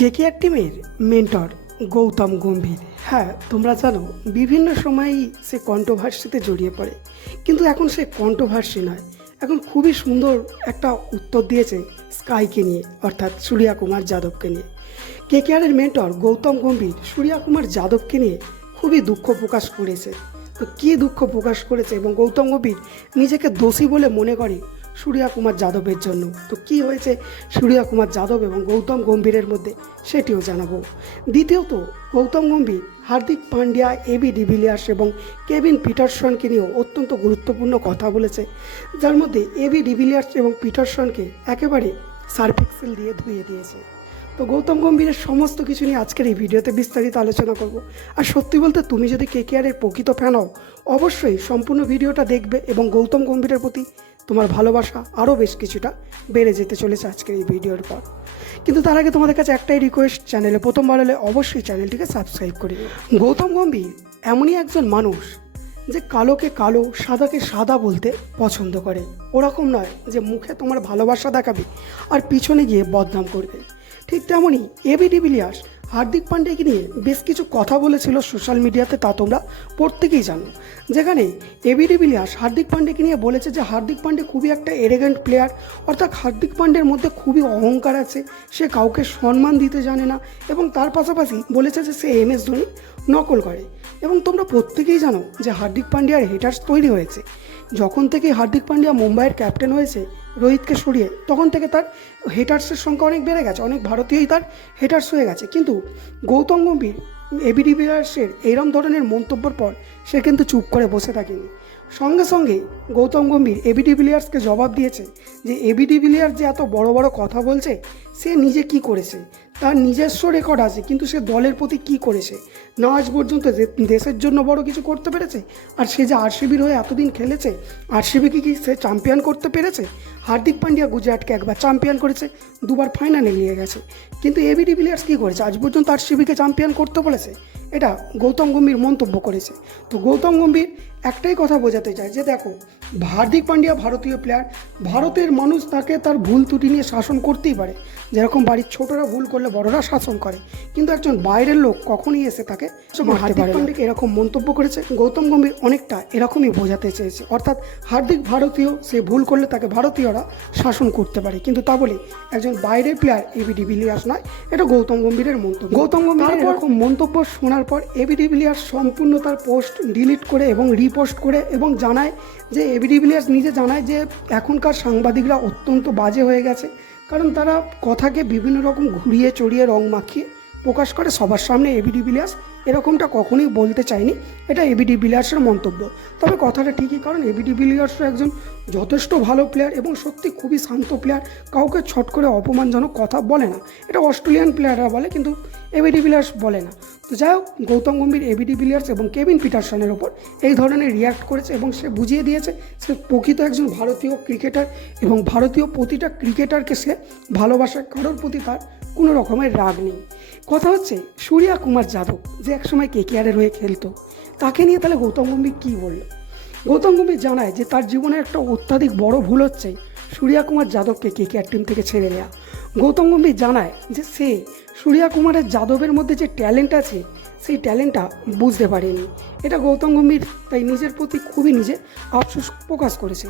KKR টিমের mentor Gautam Gambhir. হ্যাঁ, তোমরা জানো বিভিন্ন সময়ই সে কন্ট্রোভার্সিতে জড়িয়ে পড়ে, কিন্তু এখন সে কন্ট্রোভার্সি নয়, এখন খুবই সুন্দর একটা উত্তর দিয়েছে স্কাইকে নিয়ে, অর্থাৎ সূর্যা কুমার যাদবকে নিয়ে। কেকেআরের মেন্টর গৌতম গম্ভীর সূর্যা কুমার যাদবকে নিয়ে খুবই দুঃখ প্রকাশ করেছে। তো কী দুঃখ প্রকাশ করেছে এবং গৌতম গম্ভীর নিজেকে দোষী বলে মনে করে সূর্যা কুমার যাদবের জন্য। তো কী হয়েছে সূর্যা কুমার যাদব এবং গৌতম গম্ভীরের মধ্যে সেটিও জানাবো। দ্বিতীয়ত, গৌতম গম্ভীর হার্দিক পান্ডিয়া, এবি ডিভিলিয়ার্স এবং কেভিন পিটারসনকে নিয়েও অত্যন্ত গুরুত্বপূর্ণ কথা বলেছে, যার মধ্যে এবি ডিভিলিয়ার্স এবং পিটারসনকে একেবারে সার্ফেক্সেল দিয়ে ধুয়ে দিয়েছে। তো গৌতম গম্ভীরের সমস্ত কিছু নিয়ে আজকের এই ভিডিওতে বিস্তারিত আলোচনা করব। আর সত্যি বলতে তুমি যদি কেকেআরের প্রকৃত ফ্যান হও, অবশ্যই সম্পূর্ণ ভিডিওটা দেখবে এবং গৌতম গম্ভীরের প্রতি তোমার ভালোবাসা আরও বেশ কিছুটা বেড়ে যেতে চলেছে আজকের এই ভিডিওর পর। কিন্তু তার আগে তোমাদের কাছে একটাই রিকোয়েস্ট, চ্যানেলে প্রথমবার হলে অবশ্যই চ্যানেলটিকে সাবস্ক্রাইব করে দিও। গৌতম গম্ভীর এমনই একজন মানুষ যে কালোকে কালো, সাদাকে সাদা বলতে পছন্দ করে। ওরকম নয় যে মুখে তোমার ভালোবাসা দেখাবে আর পিছনে গিয়ে বদনাম করবে। ঠিক তেমনই এবি ডিভিলিয়ার্স হার্দিক পান্ডিয়াকে নিয়ে বেশ কিছু কথা বলেছিল সোশ্যাল মিডিয়াতে, তা তোমরা প্রত্যেকেই জানো। যেখানে এবি ডিভিলিয়ার্স হার্দিক পান্ডিয়াকে নিয়ে বলেছে যে হার্দিক পান্ডিয়া খুবই একটা এরেগেন্ট প্লেয়ার, অর্থাৎ হার্দিক পান্ডিয়ার মধ্যে খুবই অহংকার আছে, সে কাউকে সম্মান দিতে জানে না, এবং তার পাশাপাশি বলেছে যে সে MS ধোনি নকল করে। এবং তোমরা প্রত্যেকেই জানো যে হার্দিক পান্ডিয়ার হেটার্স তৈরি হয়েছে যখন থেকে হার্দিক পান্ডিয়া মুম্বাইয়ের ক্যাপ্টেন হয়েছে রোহিতকে সরিয়ে, তখন থেকে তার হেটার্সের সংখ্যা অনেক বেড়ে গেছে, অনেক ভারতীয়ই তার হেটার্স হয়ে গেছে। কিন্তু গৌতম গম্ভীর এবি ডিভিলিয়ার্সের এইরকম ধরনের মন্তব্যের পর সে কিন্তু চুপ করে বসে থাকেনি। সঙ্গে সঙ্গে গৌতম গম্ভীর এবি ডিভিলিয়ার্সকে জবাব দিয়েছে যে এবি ডিভিলিয়ার্স যে এত বড় বড় কথা বলছে, সে নিজে কি করেছে, তার নিজস্ব রেকর্ড আছে, কিন্তু সে দলের প্রতি কি করেছে না আজ পর্যন্ত দেশের জন্য বড় কিছু করতে পেরেছে। আর সে যে RCBর হয়ে এতদিন খেলেছে, RCBকে কি সে চ্যাম্পিয়ন করতে পেরেছে? হার্দিক পান্ডিয়া গুজরাটকে একবার চ্যাম্পিয়ন করেছে, দুবার ফাইনালে নিয়ে গেছে, কিন্তু এবি ডিভিলিয়ার্স কী করেছে আজ পর্যন্ত RCBকে চ্যাম্পিয়ন করতে বলেছে? এটা গৌতম গম্ভীর মন্তব্য করেছে। তো গৌতম গম্ভীর একটাই কথা বোঝাতে চায় যে দেখো, হার্দিক পান্ডিয়া ভারতীয় প্লেয়ার, ভারতের মানুষ তাকে তার ভুল ত্রুটি নিয়ে শাসন করতেই পারে, যেরকম বাড়ির ছোটরা ভুল করলে বড়রা শাসন করে, কিন্তু একজন বাইরের লোক কখনই এসে তাকে হার্দিক পান্ডিয়াকে এরকম মন্তব্য করেছে। গৌতম গম্ভীর অনেকটা এরকমই বোঝাতে চেয়েছে, অর্থাৎ হার্দিক ভারতীয়, সে ভুল করলে তাকে ভারতীয়রা শাসন করতে পারে, কিন্তু তা বলে একজন বাইরের প্লেয়ার এবি ডিভিলিয়ার্স নয়। এটা গৌতম গম্ভীরের মন্তব্য। গৌতম গম্ভীরের এরকম মন্তব্য শোনার পর এবি ডিভিলিয়ার্স সম্পূর্ণ তার পোস্ট ডিলিট করে এবং রিপোস্ট করে এবং জানায় যে এবি ডিভিলিয়ার্স নিজে জানায় যে এখনকার সাংবাদিকরা অত্যন্ত বাজে হয়ে গেছে, কারণ তারা কথাকে বিভিন্ন রকম ঘুরিয়ে চড়িয়ে রং মাখিয়ে প্রকাশ করে সবার সামনে। এবি ডিভিলিয়ার্স এরকমটা কখনোই বলতে চায়নি, এটা এবি ডিভিলিয়ার্সের মন্তব্য। তবে কথাটা ঠিকই, কারণ এবি ডিভিলিয়ার্সও একজন যথেষ্ট ভালো প্লেয়ার এবং সত্যি খুবই শান্ত প্লেয়ার, কাউকে ছট করে অপমানজনক কথা বলে না। এটা অস্ট্রেলিয়ান প্লেয়াররা বলে, কিন্তু এবি ডিভিলিয়ার্স বলে না। তো যাই হোক, গৌতম গম্ভীর এবি ডিভিলিয়ার্স এবং কেভিন পিটারসনের ওপর এই ধরনের রিয়াক্ট করেছে এবং সে বুঝিয়ে দিয়েছে সে প্রকৃত একজন ভারতীয় ক্রিকেটার এবং ভারতীয় প্রতিটা ক্রিকেটারকে সে ভালোবাসে, কারোর প্রতি তার কোনো রকমের রাগ নেই। কথা হচ্ছে সূর্যা কুমার যাদব যে একসময় কেকেআরের হয়ে খেলতো, তাকে নিয়ে তাহলে গৌতম গম্ভীর কী বলল? গৌতম গম্ভীর জানায় যে তার জীবনে একটা অত্যাধিক বড় ভুল হচ্ছে সূর্যা কুমার যাদবকে কেকেআর টিম থেকে ছেড়ে দেওয়া। গৌতম গম্ভীর জানায় যে সে সূর্যা কুমারের যাদবের মধ্যে যে ট্যালেন্ট আছে, সেই ট্যালেন্টটা বুঝতে পারেনি। এটা গৌতম গম্ভীর তাই নিজের প্রতি খুবই নিজে আফসোস প্রকাশ করেছে।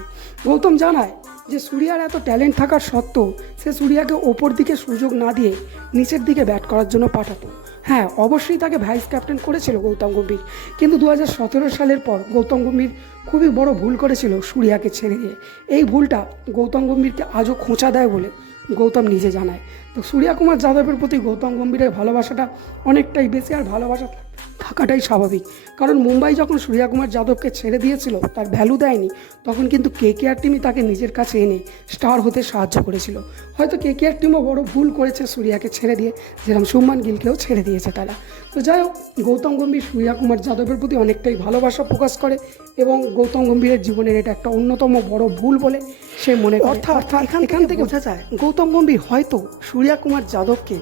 গৌতম জানায় যে সূর্যার এত ট্যালেন্ট থাকার সত্ত্বেও সে সূর্যাকে ওপর দিকে সুযোগ না দিয়ে নিচের দিকে ব্যাট করার জন্য পাঠাতো। হ্যাঁ, অবশ্যই তাকে ভাইস ক্যাপ্টেন করেছিল গৌতম গম্ভীর, কিন্তু 2017 সালের পর গৌতম গম্ভীর খুবই বড় ভুল করেছিল সূর্যাকে ছেড়ে দিয়ে। এই ভুলটা গৌতম গম্ভীরকে আজও খোঁচা দেয় বলে গৌতম নিজে জানায়। তো সূর্যা কুমার যাদবের প্রতি গৌতম গম্ভীরের ভালোবাসাটা অনেকটাই বেশি, আর ভালোবাসা থাকাটাই স্বাভাবিক, কারণ মুম্বাই যখন সূর্যা কুমার যাদবকে ছেড়ে দিয়েছিল, তার ভ্যালু দেয়নি, তখন কিন্তু কেকেআর টিমই তাকে নিজের কাছে এনে স্টার হতে সাহায্য করেছিল। হয়তো কেকেআর টিমও বড় ভুল করেছে সূর্যাকে ছেড়ে দিয়ে, যেরকম শুভমান গিলকেও ছেড়ে দিয়েছে তারা। তো যাই হোক, গৌতম গম্ভীর সূর্যা কুমার যাদবের প্রতি অনেকটাই ভালোবাসা প্রকাশ করে এবং গৌতম গম্ভীরের জীবনের এটা একটা অন্যতম বড় ভুল বলে সে মনে করে। অর্থাৎ এখান থেকে বোঝা যায় গৌতম গম্ভীর হয়তো সূর্যা কুমার যাদবকে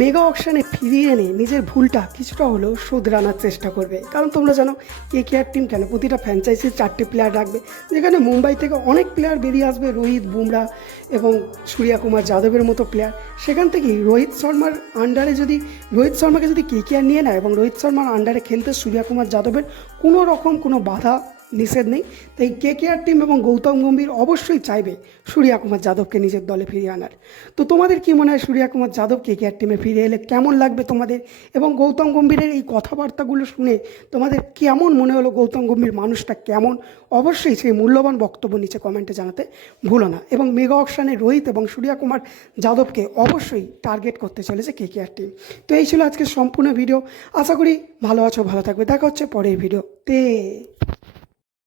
মেগা অকশানে ফিরিয়ে এনে নিজের ভুলটা কিছুটা হলেও শোধরানোর চেষ্টা করবে। কারণ তোমরা জানো কেকেআর টিম কেন প্রতিটা ফ্র্যাঞ্চাইজির 4টে প্লেয়ার রাখবে, যেখানে মুম্বাই থেকে অনেক প্লেয়ার বেরিয়ে আসবে, রোহিত, বুমরা এবং সূর্যকুমার যাদবের মতো প্লেয়ার। সেখান থেকেই রোহিত শর্মাকে যদি কেকেআর নিয়ে নেয় এবং রোহিত শর্মার আন্ডারে খেলতে সূর্যকুমার যাদবের কোনো রকম কোনো বাধা নিষেধ নেই। তাই কেকেআর টিম এবং গৌতম গম্ভীর অবশ্যই চাইবে সূর্যকুমার যাদবকে নিজের দলে ফিরিয়ে আনার। তো তোমাদের কি মনে হয় সূর্যকুমার যাদব কেকেআর টিমে ফিরে এলে কেমন লাগবে তোমাদের? এবং গৌতম গম্ভীরের এই কথাবার্তাগুলো শুনে তোমাদের কেমন মনে হলো? গৌতম গম্ভীর মানুষটা কেমন? অবশ্যই সেই মূল্যবান বক্তব্য নিচে কমেন্টে জানাতে ভুলো না। এবং মেগা অকশানে রোহিত এবং সূর্যকুমার যাদবকে অবশ্যই টার্গেট করতে চলেছে কেকেআর টিম। তো এই ছিল আজকের সম্পূর্ণ ভিডিও। আশা করি ভালো আছো, ভালো থাকবে। দেখা হচ্ছে পরের ভিডিওতে।